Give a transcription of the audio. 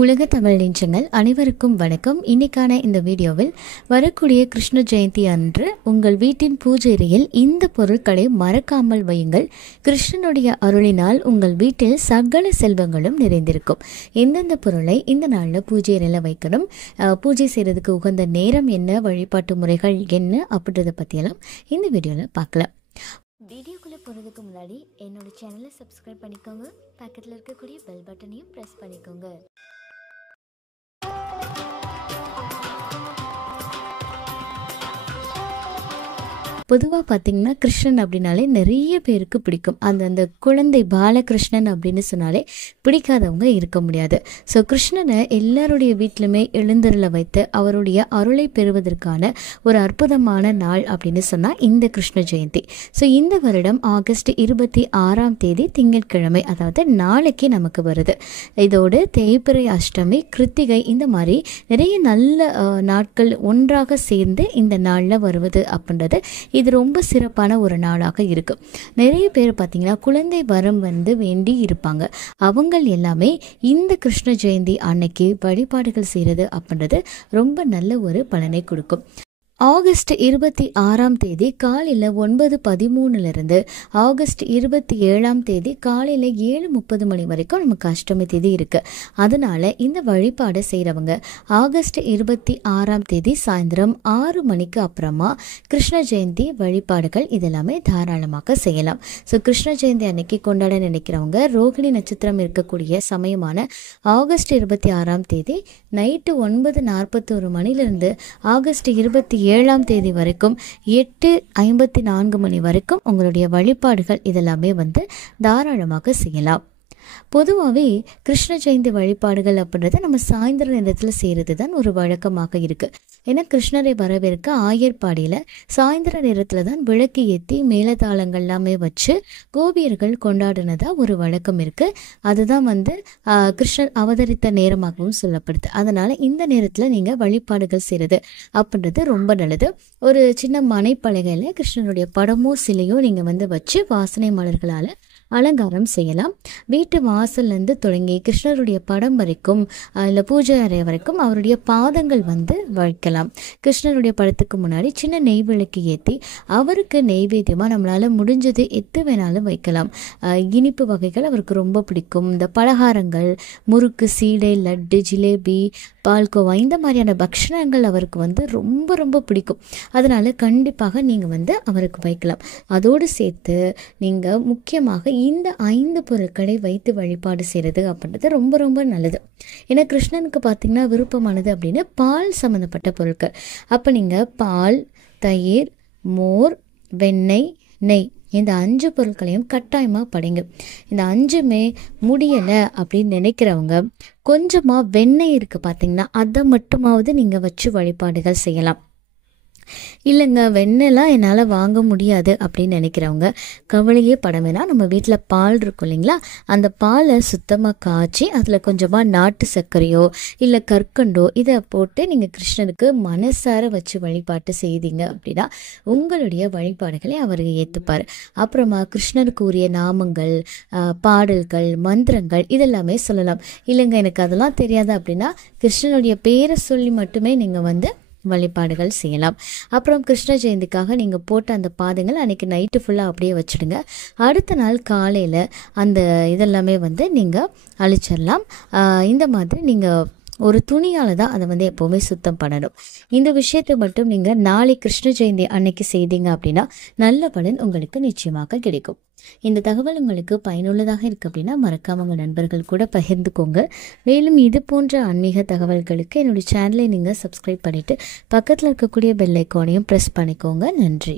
உலக தமிழ் நெஞ்சங்கள் அனைவருக்கும் வணக்கம். இன்னைக்கான இந்த வீடியோவில் வரக்கூடிய கிருஷ்ண ஜெயந்தி அன்று உங்கள் வீட்டின் பூஜையில் இந்த பொருட்களை மறக்காமல் வையுங்கள். கிருஷ்ணனுடைய அருளினால் உங்கள் வீட்டில் சகல செல்வங்களும் நிறைந்திருக்கும். எந்தெந்த பொருளை இந்த நாளில் பூஜையில் வைக்கணும், பூஜை செய்கிறதுக்கு உகந்த நேரம் என்ன, வழிபாட்டு முறைகள் என்ன அப்படின்றத பற்றியெல்லாம் இந்த வீடியோவில் பார்க்கலாம். வீடியோக்குள்ளே போகிறதுக்கு முன்னாடி என்னோட சேனலை சப்ஸ்கிரைப் பண்ணிக்கோங்க. பக்கத்தில் இருக்கக்கூடிய பெல் பட்டனையும் ப்ரெஸ் பண்ணிக்கோங்க. பொதுவாக பார்த்திங்கன்னா கிருஷ்ணன் அப்படின்னாலே நிறைய பேருக்கு பிடிக்கும். அந்த குழந்தை பாலகிருஷ்ணன் அப்படின்னு சொன்னாலே பிடிக்காதவங்க இருக்க முடியாது. ஸோ கிருஷ்ணனை எல்லாருடைய வீட்டிலுமே எழுந்தருள வைத்து அவருடைய அருளை பெறுவதற்கான ஒரு அற்புதமான நாள் அப்படின்னு சொன்னால் இந்த கிருஷ்ண ஜெயந்தி. ஸோ இந்த வருடம் ஆகஸ்ட் 26 திங்கட்கிழமை, அதாவது நாளைக்கு நமக்கு வருது. இதோடு தேய்பிறை அஷ்டமி, கிருத்திகை, இந்த மாதிரி நிறைய நல்ல நாட்கள் ஒன்றாக சேர்ந்து இந்த நாளில் வருவது அப்படின்றது இது ரொம்ப சிறப்பான ஒரு நாளாக இருக்கு. நிறைய பேர் பார்த்தீங்கன்னா குழந்தை வரம் வேண்டி இருப்பாங்க. அவங்க எல்லாமே இந்த கிருஷ்ண ஜெயந்தி அன்னைக்கு வழிபாடுகள் செய்கிறது அப்படின்றது ரொம்ப நல்ல ஒரு பலனை கொடுக்கும். ஆகஸ்ட் 26 காலையில் 9:13 ஆகஸ்ட் 27 காலையில் 7:30 வரைக்கும் நமக்கு அஷ்டமி தேதி இருக்கு. அதனால இந்த வழிபாடை செய்கிறவங்க ஆகஸ்ட் 26 சாயந்தரம் 6 மணிக்கு அப்புறமா கிருஷ்ண ஜெயந்தி வழிபாடுகள் இதெல்லாமே தாராளமாக செய்யலாம். ஸோ கிருஷ்ண ஜெயந்தி அன்னைக்கு கொண்டாட நினைக்கிறவங்க ரோகிணி நட்சத்திரம் இருக்கக்கூடிய சமயமான ஆகஸ்ட் 26 நைட்டு 9:41 ஆகஸ்ட் 27 வரைக்கும் 8:54 வரைக்கும் உங்களுடைய வழிபாடுகள் இதெல்லாமே தாராளமாக செய்யலாம். பொதுவாகவே கிருஷ்ண ஜெயந்தி வழிபாடுகள் அப்படின்றத நம்ம சாயந்தர நேரத்தில் செய்கிறது தான் ஒரு வழக்கமாக இருக்குது. ஏன்னா கிருஷ்ணரை வரவேற்க ஆயர்பாடியில் சாயந்தர நேரத்தில் தான் விளக்கு ஏற்றி மேலதாளங்கள் எல்லாமே வச்சு கோபியர்கள் கொண்டாடினதா ஒரு வழக்கம் இருக்குது. அதுதான் கிருஷ்ணர் அவதரித்த நேரமாகவும் சொல்லப்படுது. அதனால் இந்த நேரத்தில் நீங்கள் வழிபாடுகள் செய்கிறது அப்படின்றது ரொம்ப நல்லது. ஒரு சின்ன மனைப்பலகையில் கிருஷ்ணனுடைய படமோ சிலையோ நீங்கள் வச்சு வாசனை மலர்களால் அலங்காரம் செய்யலாம். வீட்டு வாசல்லேருந்து தொடங்கி கிருஷ்ணருடைய படம் வரைக்கும் இல்லை பூஜை அறை வரைக்கும் அவருடைய பாதங்கள் வைக்கலாம். கிருஷ்ணருடைய படத்துக்கு முன்னாடி சின்ன நெய் விளக்கு ஏற்றி அவருக்கு நெய்வேத்தியமாக நம்மளால் முடிஞ்சது எது வேணாலும் வைக்கலாம். இனிப்பு வகைகள் அவருக்கு ரொம்ப பிடிக்கும். இந்த பலகாரங்கள், முறுக்கு, சீடை, லட்டு, ஜிலேபி, பால்கோவா, இந்த மாதிரியான பக்ஷணங்கள் அவருக்கு ரொம்ப ரொம்ப பிடிக்கும். அதனால் கண்டிப்பாக நீங்கள் அவருக்கு வைக்கலாம். அதோடு சேர்த்து நீங்கள் முக்கியமாக இந்த 5 பொருட்களை வைத்து வழிபாடு செய்கிறது அப்படின்றது ரொம்ப ரொம்ப நல்லது. ஏன்னா கிருஷ்ணனுக்கு பார்த்திங்கன்னா விருப்பமானது அப்படின்னு பால் சம்மந்தப்பட்ட பொருட்கள். அப்போ நீங்கள் பால், தயிர், மோர், வெண்ணெய், நெய், இந்த 5 பொருட்களையும் கட்டாயமாக படைங்க. இந்த 5மே முடியலை அப்படின்னு நினைக்கிறவங்க கொஞ்சமாக வெண்ணெய் இருக்குது பார்த்திங்கன்னா அதை மட்டுமாவது நீங்கள் வச்சு வழிபாடுகள் செய்யலாம். இல்லைங்க வெண்ணெய்லாம் என்னால் வாங்க முடியாது அப்படின்னு நினைக்கிறவங்க கவலையே பட வேணாம். நம்ம வீட்டில் பால் இருக்கும் இல்லைங்களா, அந்த பாலை சுத்தமாக காய்ச்சி அதில் கொஞ்சமாக நாட்டு சர்க்கரையோ இல்லை கற்கண்டோ இதை போட்டு நீங்கள் கிருஷ்ணனுக்கு மனசார வச்சு வழிபாட்டு செய்தீங்க அப்படின்னா உங்களுடைய வழிபாடுகளை அவர் ஏற்றுப்பார். அப்புறமா கிருஷ்ணனுக்கு உரிய நாமங்கள், பாடல்கள், மந்திரங்கள் இதெல்லாமே சொல்லலாம். இல்லைங்க எனக்கு அதெல்லாம் தெரியாது அப்படின்னா கிருஷ்ணனுடைய பேரை சொல்லி மட்டுமே நீங்கள் வழிபாடுகள் செய்யலாம். அப்புறம் கிருஷ்ண ஜெயந்திக்காக நீங்கள் போட்ட அந்த பாதங்கள் அன்றைக்கி நைட்டு ஃபுல்லாக அப்படியே வச்சுடுங்க. அடுத்த நாள் காலையில் அந்த இதெல்லாமே நீங்கள் அழிச்சிடலாம். இந்த மாதிரி நீங்கள் ஒரு துணியால் தான் அதை எப்போவுமே சுத்தம் பண்ணணும். இந்த விஷயத்தை மட்டும் நீங்கள் நாளை கிருஷ்ண ஜெயந்தி அன்னைக்கு செய்தீங்க அப்படின்னா நல்ல பலன் உங்களுக்கு நிச்சயமாக கிடைக்கும். இந்த தகவல் உங்களுக்கு பயனுள்ளதாக இருக்குது அப்படின்னா மறக்காம உங்கள் நண்பர்கள் கூட பகிர்ந்துக்கோங்க. மேலும் இது போன்ற ஆன்மீக தகவல்களுக்கு என்னுடைய சேனலை நீங்கள் சப்ஸ்கிரைப் பண்ணிவிட்டு பக்கத்தில் இருக்கக்கூடிய பெல் ஐக்கானையும் ப்ரெஸ் பண்ணிக்கோங்க. நன்றி.